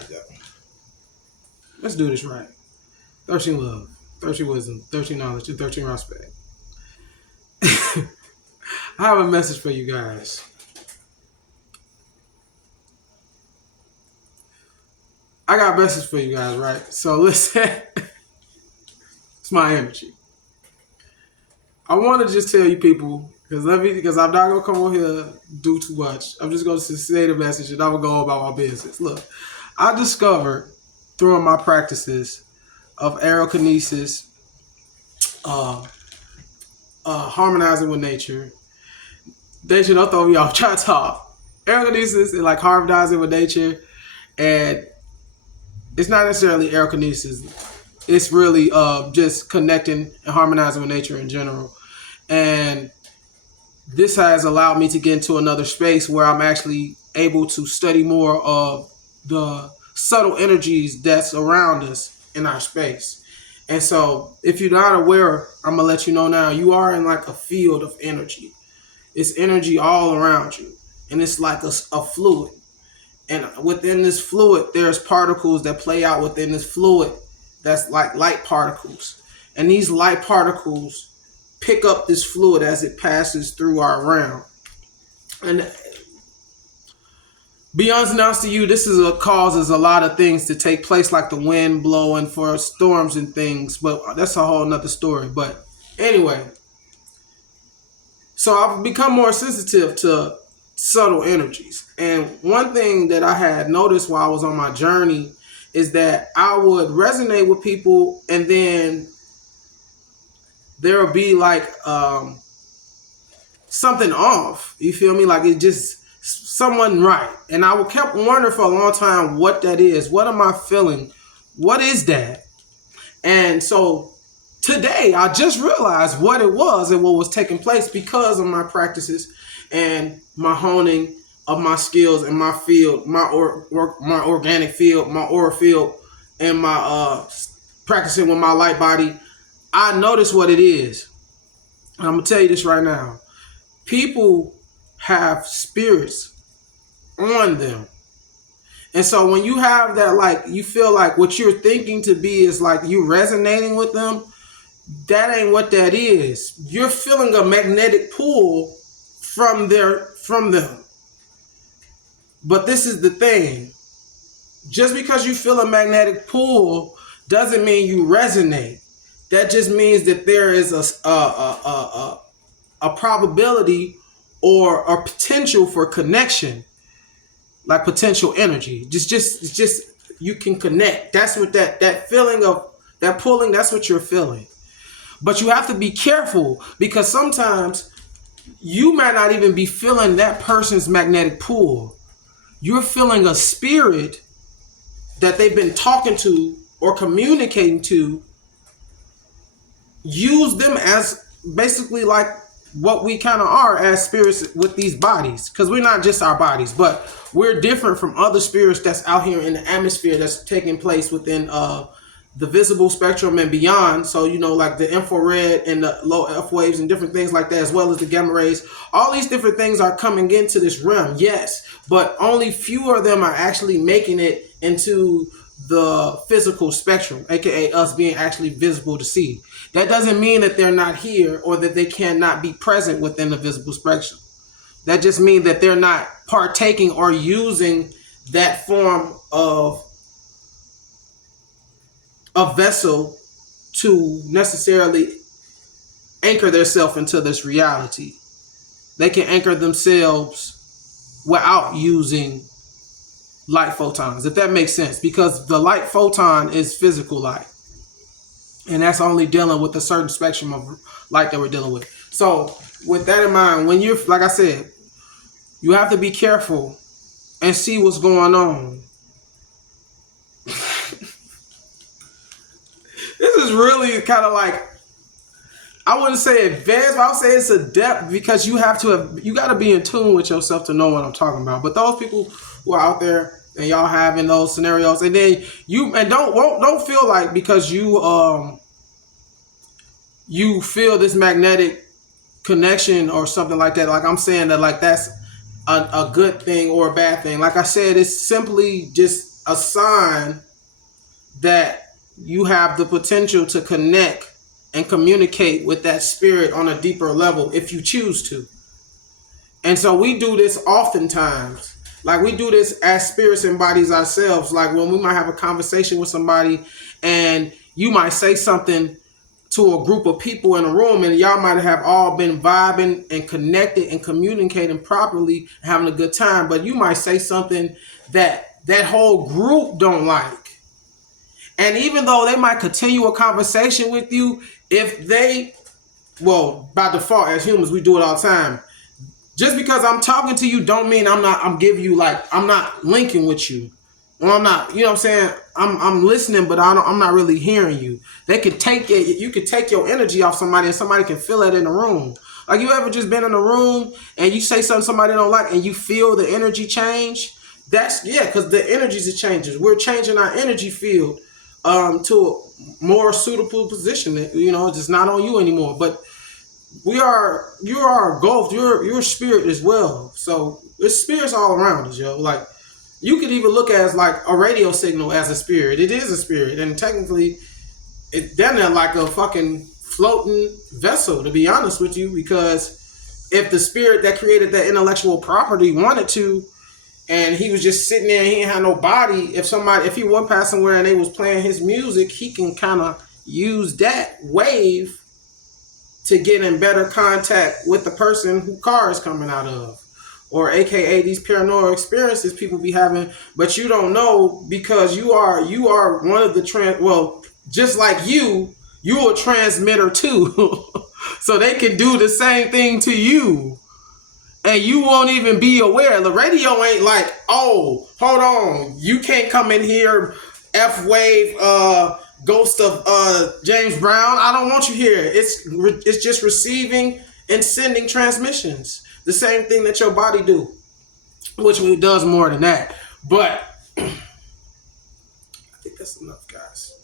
right, though. Let's do this right. 13 love, 13 wisdom, 13 knowledge, and 13 respect. I have a message for you guys. I got a message for you guys, right? So listen, it's my energy. I want to just tell you people, because I'm not gonna come on here do too much. I'm just gonna say the message and I'm gonna go about my business. Look, I discovered through my practices of aerokinesis, harmonizing with nature. They should not throw me off. Try to talk. Aerokinesis and like harmonizing with nature, and it's not necessarily aerokinesis. It's really just connecting and harmonizing with nature in general. And this has allowed me to get into another space where I'm actually able to study more of the subtle energies that's around us in our space. And so if you're not aware, I'm gonna let you know now, you are in like a field of energy. It's energy all around you. And it's like a fluid. And within this fluid, there's particles that play out within this fluid that's like light particles. And these light particles pick up this fluid as it passes through our realm. And be honest to you, this is causes a lot of things to take place, like the wind blowing for storms and things. But that's a whole nother story. But anyway, so I've become more sensitive to subtle energies. And one thing that I had noticed while I was on my journey is that I would resonate with people, and then there would be like something off. You feel me? Like it just someone right. And I kept wondering for a long time what that is. What am I feeling? What is that? And so today I just realized what it was and what was taking place because of my practices and my honing of my skills in my field, my organic field, my aura field, and my practicing with my light body. I noticed what it is. And I'm gonna tell you this right now. People have spirits on them. And so when you have that, like, you feel like what you're thinking to be is like you resonating with them, that ain't what that is. You're feeling a magnetic pull from them. But this is the thing. Just because you feel a magnetic pull doesn't mean you resonate. That just means that there is a probability or a potential for connection, like potential energy. Just you can connect. That's what that feeling of that pulling. That's what you're feeling. But you have to be careful, because sometimes you might not even be feeling that person's magnetic pull. You're feeling a spirit that they've been talking to or communicating to. Use them as basically like what we kind of are as spirits with these bodies, because we're not just our bodies, but we're different from other spirits that's out here in the atmosphere that's taking place within the visible spectrum and beyond. So, you know, like the infrared and the low F waves and different things like that, as well as the gamma rays. All these different things are coming into this realm, yes, but only few of them are actually making it into the physical spectrum, aka us being actually visible to see. That doesn't mean that they're not here or that they cannot be present within the visible spectrum. That just means that they're not partaking or using that form of a vessel to necessarily anchor themselves into this reality. They can anchor themselves without using light photons, if that makes sense, because the light photon is physical light. And that's only dealing with a certain spectrum of light that we're dealing with. So with that in mind, when you're, like I said, you have to be careful and see what's going on. This is really kind of like, I wouldn't say advanced, but I would say it's a depth, because you got to be in tune with yourself to know what I'm talking about. But those people who are out there and y'all having those scenarios, and then don't feel like because you feel this magnetic connection or something like that, like I'm saying that like that's a good thing or a bad thing. Like I said, it's simply just a sign that you have the potential to connect and communicate with that spirit on a deeper level if you choose to. And so we do this oftentimes. Like we do this as spirits and bodies ourselves. Like when we might have a conversation with somebody and you might say something to a group of people in a room and y'all might have all been vibing and connected and communicating properly and having a good time. But you might say something that that whole group don't like. And even though they might continue a conversation with you, if they, well, by default as humans, we do it all the time. Just because I'm talking to you don't mean I'm giving you like, I'm not linking with you. Well, I'm not, you know what I'm saying? I'm listening, but I'm not really hearing you. They could take it, you could take your energy off somebody and somebody can feel it in the room. Like you ever just been in a room and you say something somebody don't like and you feel the energy change? That's, yeah, because the energies are changing. We're changing our energy field to a more suitable position. You know, it's just not on you anymore. But you are engulfed. You're spirit as well. So there's spirits all around us, yo. Like you could even look at it as like a radio signal as a spirit. It is a spirit, and technically, it's damn near like a fucking floating vessel. To be honest with you, because if the spirit that created that intellectual property wanted to, and he was just sitting there, and he ain't had no body. If he went past somewhere and they was playing his music, he can kind of use that wave to get in better contact with the person who car is coming out of, or AKA these paranormal experiences people be having, but you don't know because you are one of the just like you're a transmitter too. So they can do the same thing to you and you won't even be aware. The radio ain't like, oh, hold on, you can't come in here, F wave, ghost of James Brown. I don't want you here. It's just receiving and sending transmissions. The same thing that your body do, which it does more than that. But I think that's enough, guys.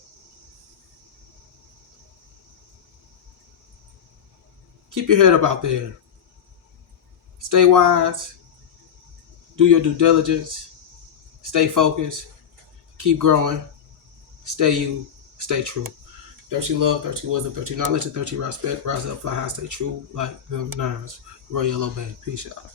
Keep your head up out there. Stay wise. Do your due diligence. Stay focused. Keep growing. Stay you. Stay true. 30 love, 30 wisdom, 30 knowledge, and 30 respect. Rise up, fly high, stay true like them nines. Royal Obey. Peace out.